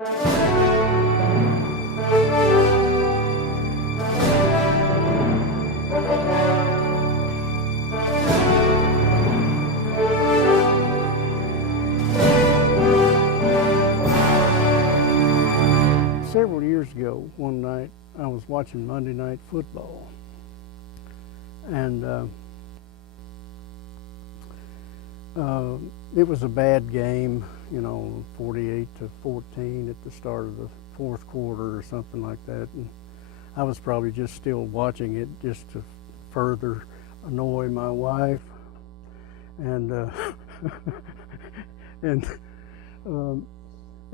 Several years ago, one night, I was watching Monday Night Football, and it was a bad game, 48-14 at the start of the fourth quarter or something like that, and I was probably just still watching it just to further annoy my wife, and the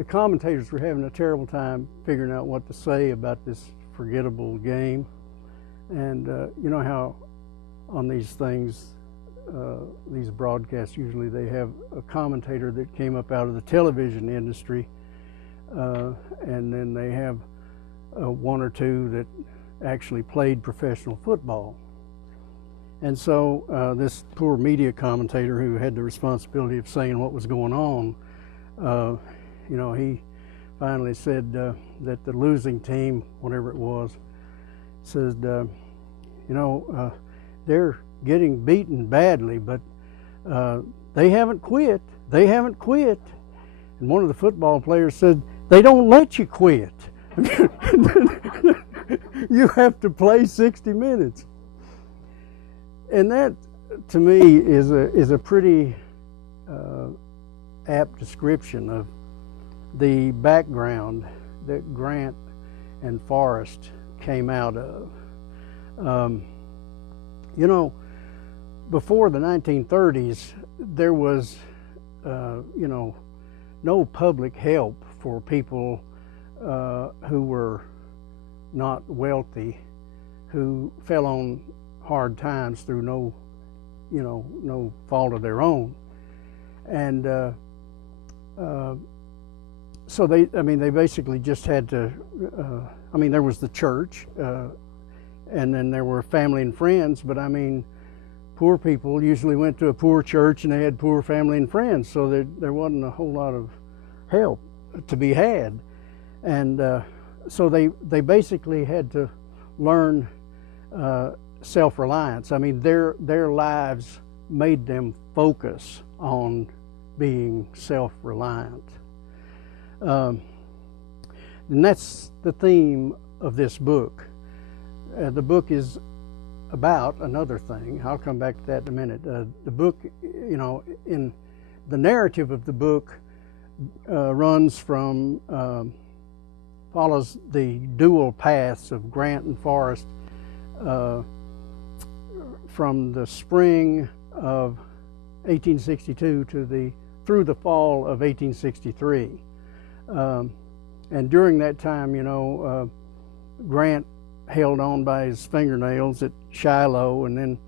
commentators were having a terrible time figuring out what to say about this forgettable game. And you know how on these things, these broadcasts, usually they have a commentator that came up out of the television industry, and then they have one or two that actually played professional football. And so this poor media commentator who had the responsibility of saying what was going on, he finally said that the losing team, whatever it was, said, they're getting beaten badly, but they haven't quit. They haven't quit. And one of the football players said, they don't let you quit. You have to play 60 minutes. And that, to me, is a pretty apt description of the background that Grant and Forrest came out of. Before the 1930s, there was, no public help for people who were not wealthy, who fell on hard times through no fault of their own. And so they basically just had to, there was the church, and then there were family and friends, but poor people usually went to a poor church and they had poor family and friends, so there wasn't a whole lot of help to be had. And so they basically had to learn self-reliance. Their lives made them focus on being self-reliant. And that's the theme of this book. The book is about another thing. I'll come back to that in a minute. The book, in the narrative of the book runs from, follows the dual paths of Grant and Forrest from the spring of 1862 through the fall of 1863. And during that time, Grant held on by his fingernails at Shiloh, and then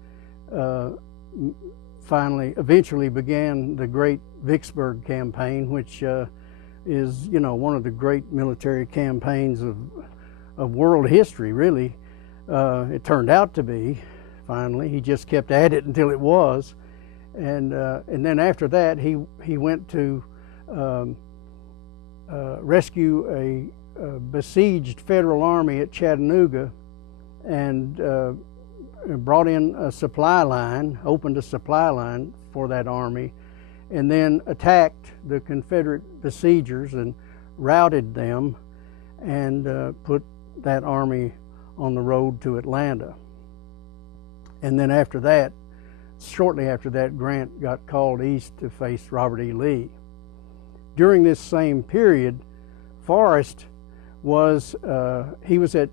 eventually began the great Vicksburg campaign, which is, one of the great military campaigns of world history, really. It turned out to be, finally. He just kept at it until it was. And then after that, he went to rescue a besieged federal army at Chattanooga, and brought in a supply line, opened a supply line for that army, and then attacked the Confederate besiegers and routed them, and put that army on the road to Atlanta. And then after that, shortly after that, Grant got called east to face Robert E. Lee. During this same period, Forrest was at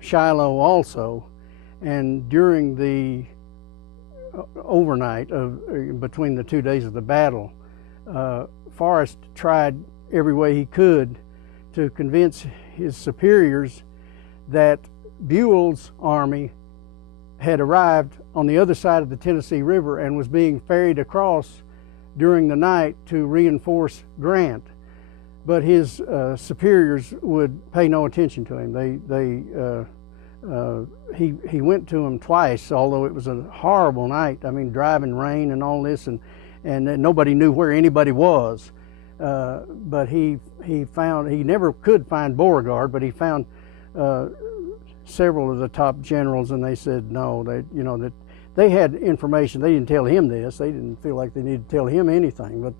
Shiloh also, and during the overnight between the 2 days of the battle, Forrest tried every way he could to convince his superiors that Buell's army had arrived on the other side of the Tennessee River and was being ferried across during the night to reinforce Grant. But his superiors would pay no attention to him. He went to them twice, although it was a horrible night. Driving rain and all this, and nobody knew where anybody was. But he he never could find Beauregard, but he found several of the top generals, and they said no, that they had information. They didn't tell him this. They didn't feel like they needed to tell him anything, but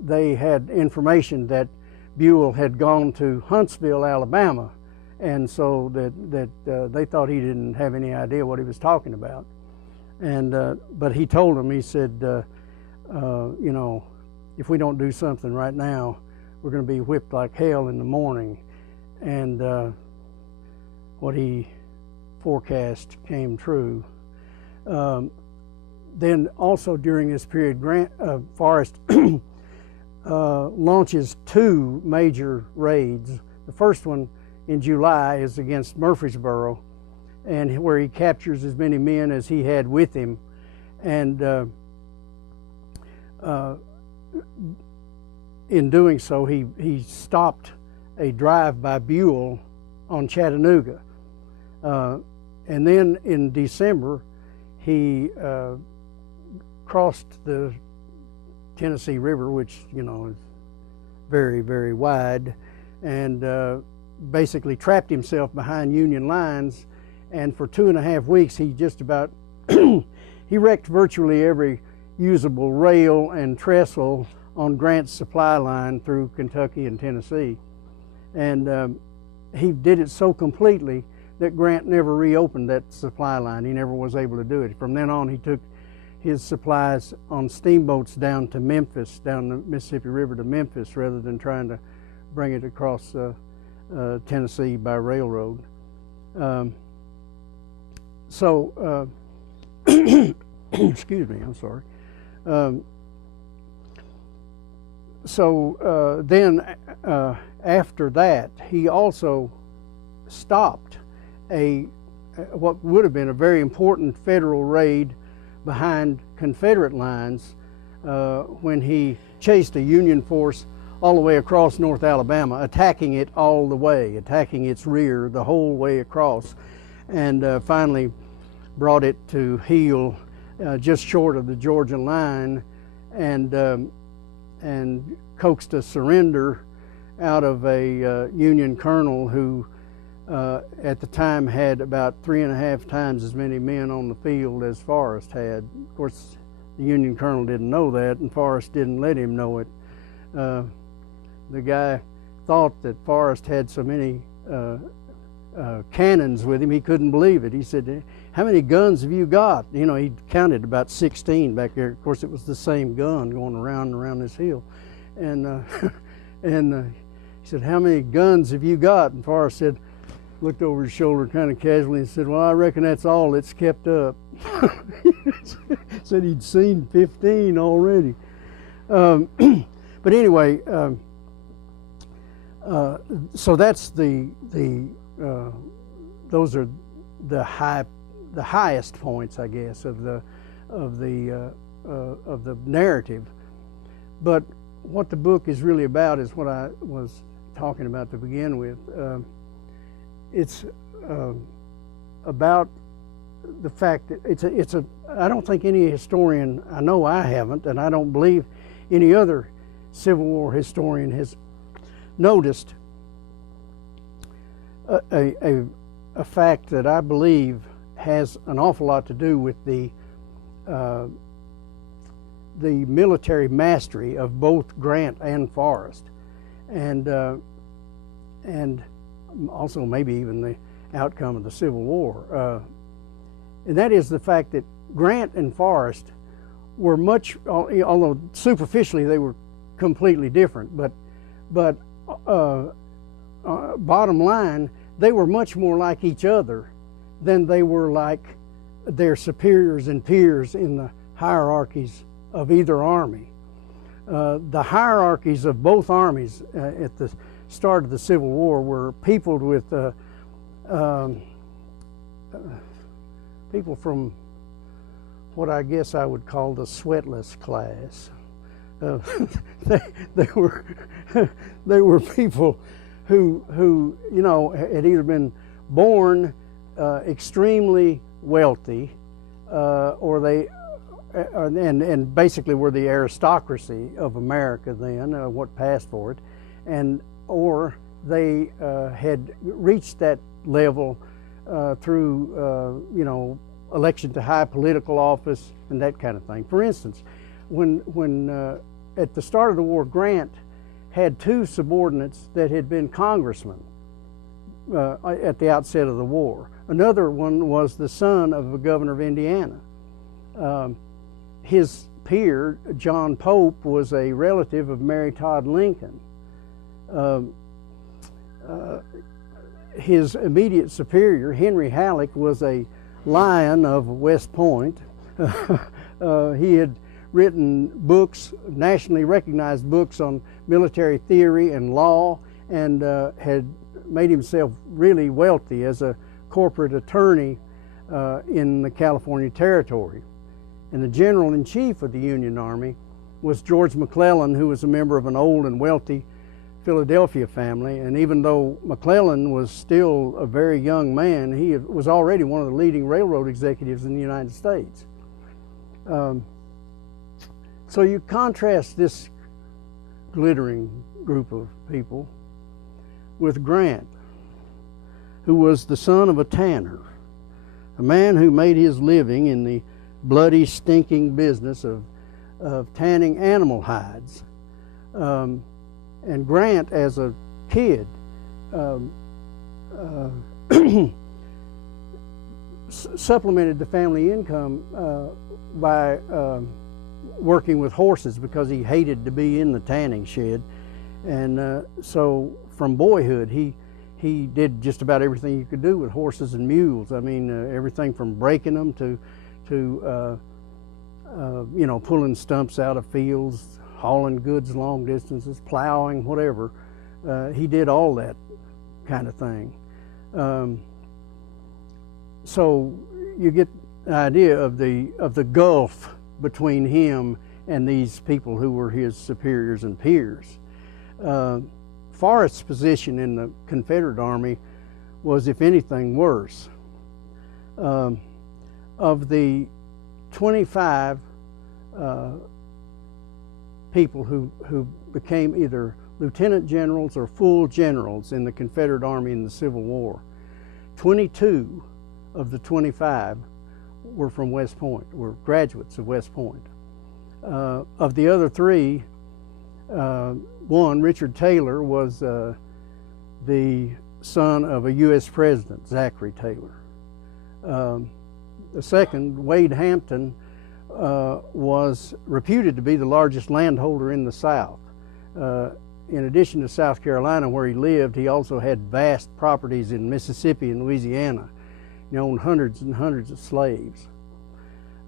they had information that Buell had gone to Huntsville, Alabama, and so that they thought he didn't have any idea what he was talking about. And but he told them, he said, if we don't do something right now, we're going to be whipped like hell in the morning. And what he forecast came true. Then also during this period, Forrest launches two major raids. The first one in July is against Murfreesboro, and where he captures as many men as he had with him. And in doing so, he stopped a drive by Buell on Chattanooga. And then in December, he crossed the Tennessee River, which is very, very wide, and basically trapped himself behind Union lines. And for 2.5 weeks, he just about he wrecked virtually every usable rail and trestle on Grant's supply line through Kentucky and Tennessee. And he did it so completely that Grant never reopened that supply line. He never was able to do it. From then on, he took his supplies on steamboats down to Memphis, down the Mississippi River to Memphis, rather than trying to bring it across Tennessee by railroad. Excuse me, I'm sorry. Then after that, he also stopped what would have been a very important federal raid behind Confederate lines when he chased a Union force all the way across North Alabama, attacking it all the way, attacking its rear the whole way across, and finally brought it to heel just short of the Georgia line, and coaxed a surrender out of a Union colonel who at the time had about 3.5 times as many men on the field as Forrest had. Of course, the Union colonel didn't know that, and Forrest didn't let him know it. The guy thought that Forrest had so many cannons with him, he couldn't believe it. He said, "How many guns have you got?" He counted about 16 back there. Of course, it was the same gun going around and around this hill. And he said, "How many guns have you got?" And Forrest looked over his shoulder kind of casually and said, "Well, I reckon that's all that's kept up." Said he'd seen 15 already. But anyway, so that's those are the highest points, I guess, of the narrative. But what the book is really about is what I was talking about to begin with. It's about the fact that I don't think any historian, I know I haven't, and I don't believe any other Civil War historian has noticed a fact that I believe has an awful lot to do with the military mastery of both Grant and Forrest, and also maybe even the outcome of the Civil War. And that is the fact that Grant and Forrest were although superficially they were completely different, but bottom line, they were much more like each other than they were like their superiors and peers in the hierarchies of either army. The hierarchies of both armies at the start of the Civil War were peopled with people from what I guess I would call the sweatless class. They were people who had either been born extremely wealthy, or they and basically were the aristocracy of America then, what passed for it, or they had reached that level through election to high political office and that kind of thing. For instance, when at the start of the war, Grant had two subordinates that had been congressmen at the outset of the war. Another one was the son of a governor of Indiana. His peer, John Pope, was a relative of Mary Todd Lincoln. His immediate superior, Henry Halleck, was a lion of West Point. He had written books, nationally recognized books on military theory and law, and had made himself really wealthy as a corporate attorney in the California Territory. And the general-in-chief of the Union Army was George McClellan, who was a member of an old and wealthy Philadelphia family. And even though McClellan was still a very young man, he was already one of the leading railroad executives in the United States. So you contrast this glittering group of people with Grant, who was the son of a tanner, a man who made his living in the bloody, stinking business of tanning animal hides. And Grant, as a kid, supplemented the family income by working with horses, because he hated to be in the tanning shed. And so from boyhood, he did just about everything you could do with horses and mules. I mean, everything from breaking them to pulling stumps out of fields, hauling goods long distances, plowing, whatever. He did all that kind of thing. So you get an idea of the gulf between him and these people who were his superiors and peers. Forrest's position in the Confederate Army was, if anything, worse. Of the 25 people who became either lieutenant generals or full generals in the Confederate Army in the Civil War, 22 of the 25 were from West Point, were graduates of West Point. Of the other three, one, Richard Taylor, was the son of a U.S. president, Zachary Taylor. The second, Wade Hampton, was reputed to be the largest landholder in the South. In addition to South Carolina, where he lived, he also had vast properties in Mississippi and Louisiana. He owned hundreds and hundreds of slaves.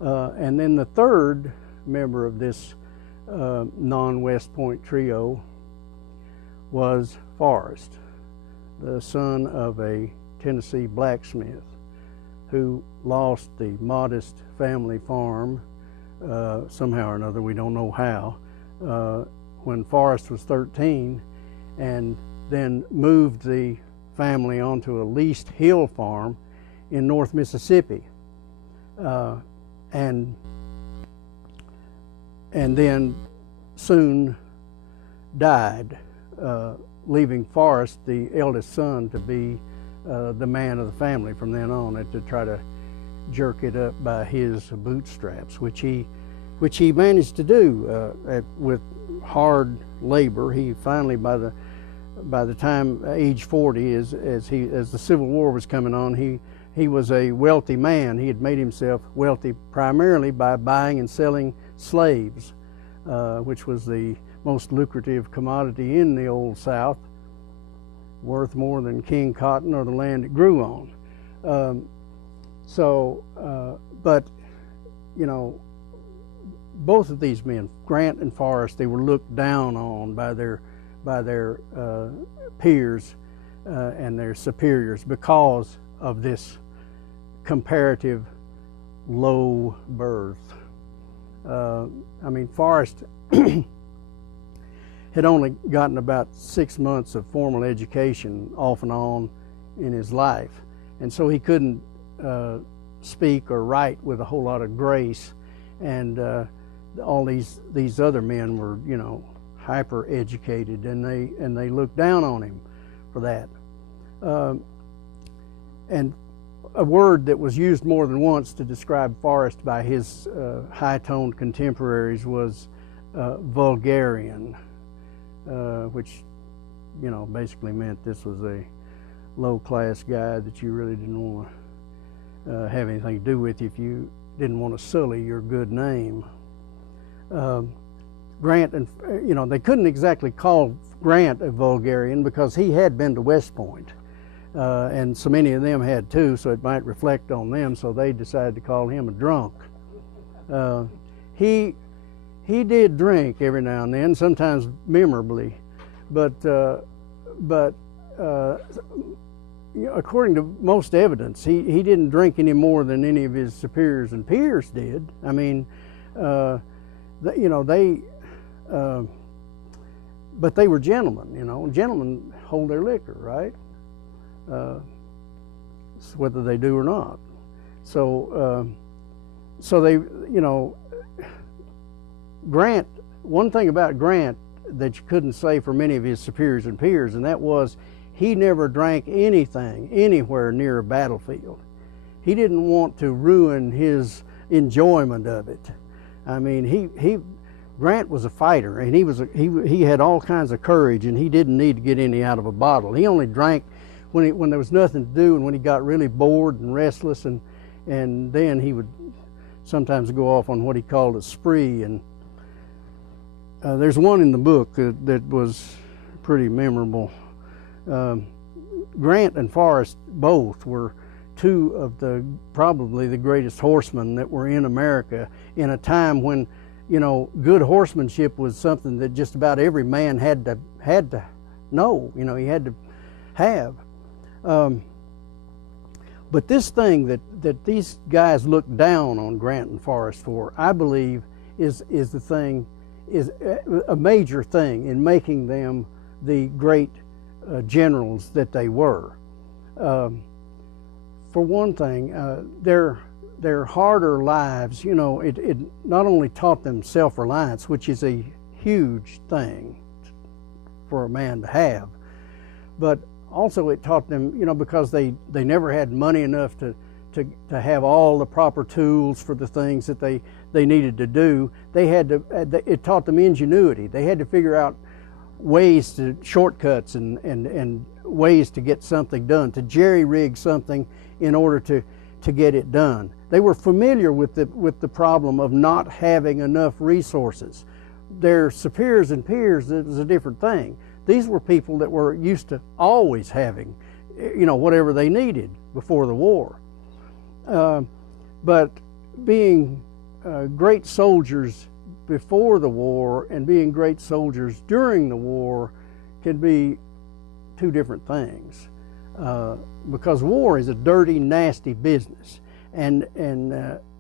And then the third member of this non-West Point trio was Forrest, the son of a Tennessee blacksmith who lost the modest family farm somehow or another, we don't know how, when Forrest was 13, and then moved the family onto a leased hill farm in North Mississippi, and then soon died, leaving Forrest, the eldest son, to be the man of the family from then on, and to try to jerk it up by his bootstraps, which he managed to do with hard labor. He finally, by the time age 40, as the Civil War was coming on, he was a wealthy man. He had made himself wealthy primarily by buying and selling slaves, which was the most lucrative commodity in the Old South, worth more than King Cotton or the land it grew on. But both of these men, Grant and Forrest, they were looked down on by their peers and their superiors because of this comparative low birth. Forrest had only gotten about 6 months of formal education off and on in his life, and so he couldn't speak or write with a whole lot of grace, and all these other men were, hyper educated, and they looked down on him for that. And a word that was used more than once to describe Forrest by his high-toned contemporaries was vulgarian, which, you know, basically meant this was a low-class guy that you really didn't want to have anything to do with if you didn't want to sully your good name. Grant, and you know, they couldn't exactly call Grant a vulgarian because he had been to West Point, and so many of them had too, so it might reflect on them, so they decided to call him a drunk. He did drink every now and then, sometimes memorably, but according to most evidence, he didn't drink any more than any of his superiors and peers did. I mean, you know, but they were gentlemen. You know, gentlemen hold their liquor, right? Whether they do or not. So they, you know, Grant. One thing about Grant that you couldn't say for many of his superiors and peers, and that was he never drank anything anywhere near a battlefield. He didn't want to ruin his enjoyment of it. I mean, Grant was a fighter, and he had all kinds of courage, and he didn't need to get any out of a bottle. He only drank when there was nothing to do, and when he got really bored and restless, and then he would sometimes go off on what he called a spree. And there's one in the book that was pretty memorable. Grant and Forrest both were two of probably the greatest horsemen that were in America in a time when, you know, good horsemanship was something that just about every man had to know. You know, he had to have. But this thing that these guys look down on Grant and Forrest for, I believe, is a major thing in making them the great generals that they were. For one thing, their harder lives, you know, it not only taught them self-reliance, which is a huge thing for a man to have, but also it taught them, you know, because they never had money enough to have all the proper tools for the things that they needed to do. It taught them ingenuity. They had to figure out ways to shortcuts and ways to get something done, to jerry-rig something in order to get it done. They were familiar with the problem of not having enough resources. Their superiors and peers, it was a different thing. These were people that were used to always having, you know, whatever they needed before the war. But being great soldiers before the war and being great soldiers during the war can be two different things, because war is a dirty, nasty business, and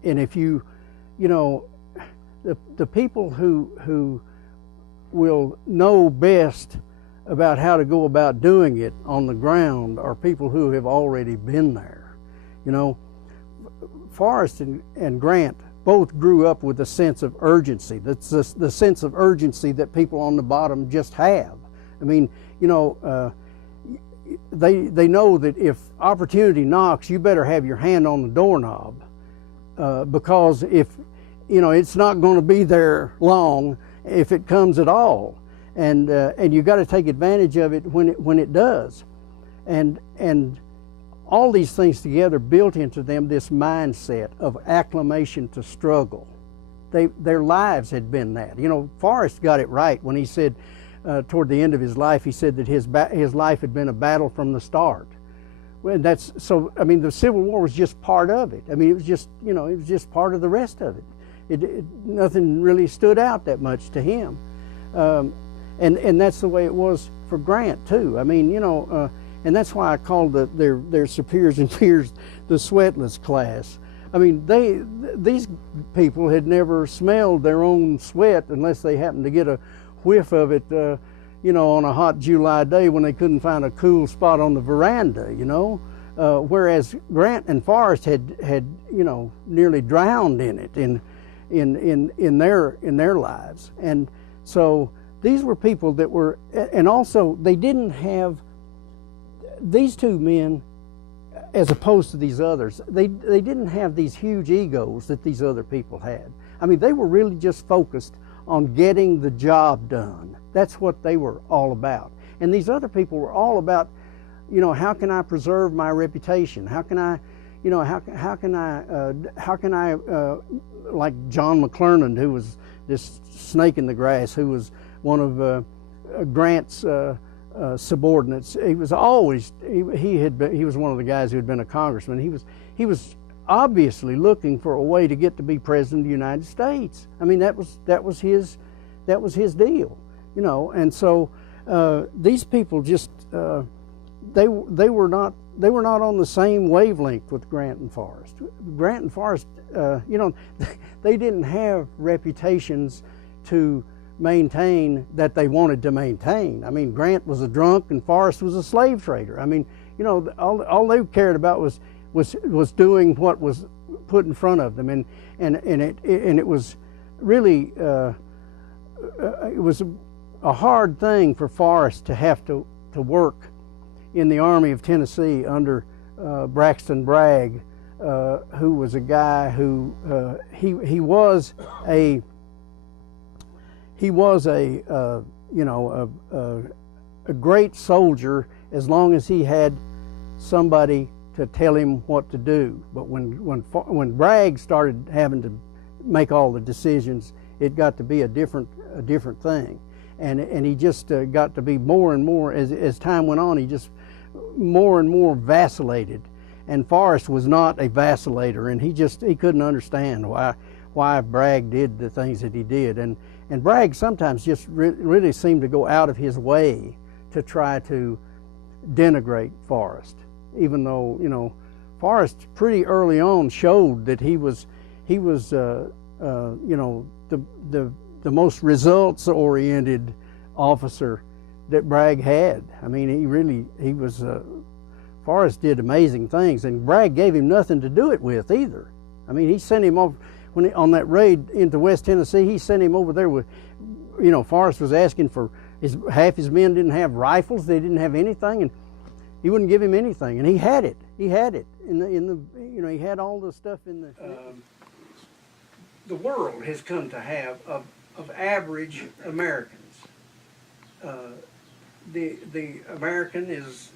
if you know, the people who will know best about how to go about doing it on the ground are people who have already been there. You know, Forrest and Grant both grew up with a sense of urgency. That's the sense of urgency that people on the bottom just have. I mean, you know, they know that if opportunity knocks, you better have your hand on the doorknob, because if, you know, it's not going to be there long if it comes at all, and you got to take advantage of it when it does, and all these things together built into them this mindset of acclimation to struggle. Their lives had been that. You know, Forrest got it right when he said, toward the end of his life, he said that his life had been a battle from the start. Well, that's so. I mean, the Civil War was just part of it. I mean, it was just, you know, it was just part of the rest of it. Nothing really stood out that much to him, and that's the way it was for Grant too. I mean, you know, and that's why I called their superiors and peers the sweatless class. I mean, these people had never smelled their own sweat unless they happened to get a whiff of it, you know, on a hot July day when they couldn't find a cool spot on the veranda, you know. Whereas Grant and Forrest had you know, nearly drowned in it in their lives, and so these were people that were, and also they didn't have, these two men, as opposed to these others, they didn't have these huge egos that these other people had. I mean, they were really just focused on getting the job done. That's what they were all about. And these other people were all about, you know, how can I preserve my reputation? How can I, you know, how can I, like John McClernand, who was this snake in the grass, who was one of Grant's subordinates. He was always, he was one of the guys who had been a congressman. He was obviously looking for a way to get to be president of the United States. I mean, that was his deal, you know. And so these people just they were not on the same wavelength with Grant and Forrest. Grant and Forrest, you know, they didn't have reputations to maintain that they wanted to maintain. I mean, Grant was a drunk and Forrest was a slave trader. I mean, you know, all they cared about was doing what was put in front of them, and it was really it was a hard thing for Forrest to have to work in the Army of Tennessee under Braxton Bragg, who was a guy who he was a you know, a great soldier as long as he had somebody to tell him what to do. But when Bragg started having to make all the decisions, it got to be a different thing, and he just got to be more and more as time went on. He just more and more vacillated, and Forrest was not a vacillator, and he couldn't understand why Bragg did the things that he did, and Bragg sometimes just really seemed to go out of his way to try to denigrate Forrest, even though, you know, Forrest pretty early on showed that he was you know, the most results-oriented officer that Bragg had. I mean, he was Forrest did amazing things, and Bragg gave him nothing to do it with either. I mean, he sent him off on that raid into West Tennessee. He sent him over there with, you know, Forrest was asking for half his men didn't have rifles, they didn't have anything, and he wouldn't give him anything, and he had it in the you know, he had all the stuff in the world has come to have of average Americans. The American is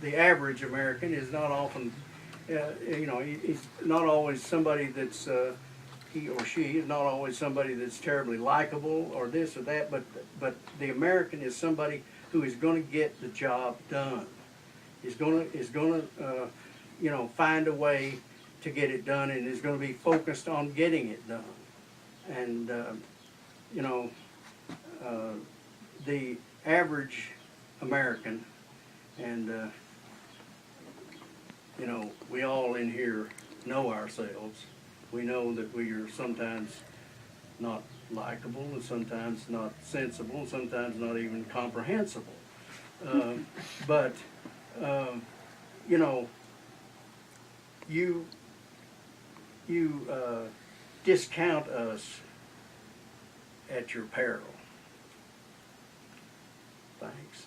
the average American is not often, you know, he's not always somebody that's he or she is not always somebody that's terribly likable or this or that, but the American is somebody who is going to get the job done. Is going to you know, find a way to get it done, and is going to be focused on getting it done. And you know, the average American, and you know, we all in here know ourselves. We know that we are sometimes not likable, and sometimes not sensible, and sometimes not even comprehensible. But you know, you discount us at your peril. Thanks.